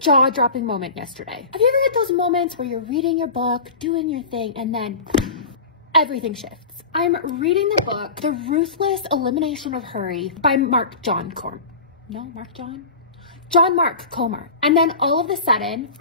jaw-dropping moment yesterday. Have you ever had those moments where you're reading your book, doing your thing, and then everything shifts? I'm reading the book, The Ruthless Elimination of Hurry by John Mark Comer. And then all of a sudden,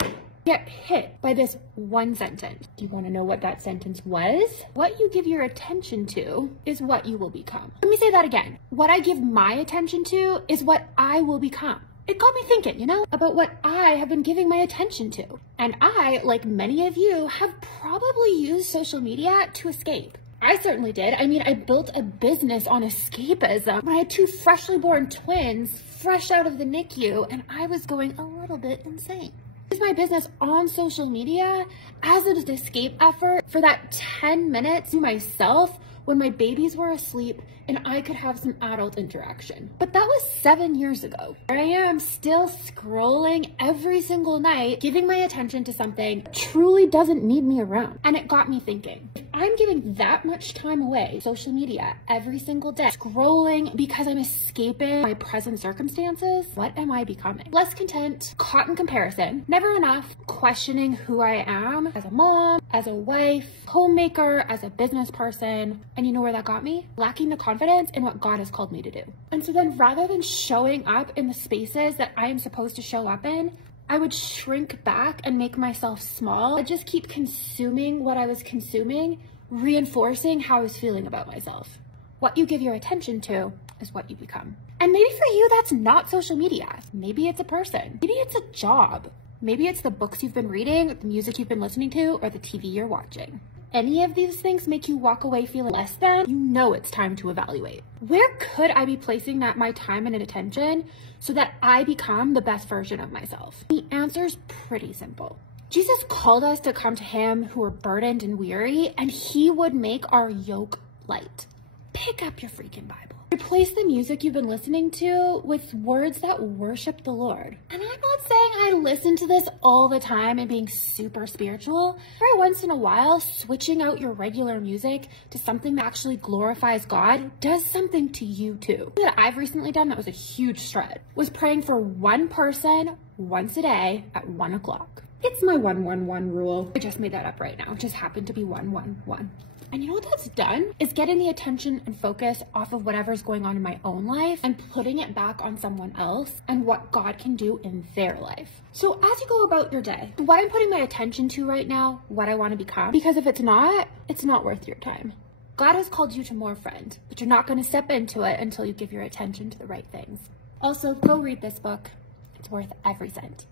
get hit by this one sentence. Do you want to know what that sentence was? What you give your attention to is what you will become. Let me say that again. What I give my attention to is what I will become. It got me thinking, about what I have been giving my attention to. And I, like many of you, have probably used social media to escape. I certainly did. I built a business on escapism when I had two freshly born twins fresh out of the NICU, and I was going a little bit insane. Use my business on social media as an escape effort for that 10 minutes to myself when my babies were asleep and I could have some adult interaction. But that was 7 years ago. Here I am still scrolling every single night, giving my attention to something that truly doesn't need me around. And it got me thinking, if I'm giving that much time away, social media every single day, scrolling because I'm escaping my present circumstances, what am I becoming? Less content, caught in comparison, never enough, questioning who I am as a mom, as a wife, homemaker, as a business person. And you know where that got me? Lacking the confidence in what God has called me to do. And so then rather than showing up in the spaces that I am supposed to show up in, I would shrink back and make myself small. I'd just keep consuming what I was consuming, reinforcing how I was feeling about myself. What you give your attention to is what you become. And maybe for you, that's not social media. Maybe it's a person. Maybe it's a job. Maybe it's the books you've been reading, the music you've been listening to, or the TV you're watching. Any of these things make you walk away feeling less than, you know it's time to evaluate. Where could I be placing my time and attention so that I become the best version of myself? The answer's pretty simple. Jesus called us to come to him who are burdened and weary, and he would make our yoke light. Pick up your freaking Bible. Replace the music you've been listening to with words that worship the Lord. And I'm not saying I listen to this all the time and being super spiritual. Every once in a while, switching out your regular music to something that actually glorifies God does something to you too. That I've recently done that was a huge shred was praying for one person once a day at 1 o'clock. It's my 1-1-1 rule. I just made that up right now. It just happened to be 1-1-1. And you know what that's done? Is getting the attention and focus off of whatever's going on in my own life and putting it back on someone else and what God can do in their life. So as you go about your day, what I'm putting my attention to right now, what I want to become, because if it's not worth your time. God has called you to more, friend, but you're not going to step into it until you give your attention to the right things. Also, go read this book. It's worth every cent.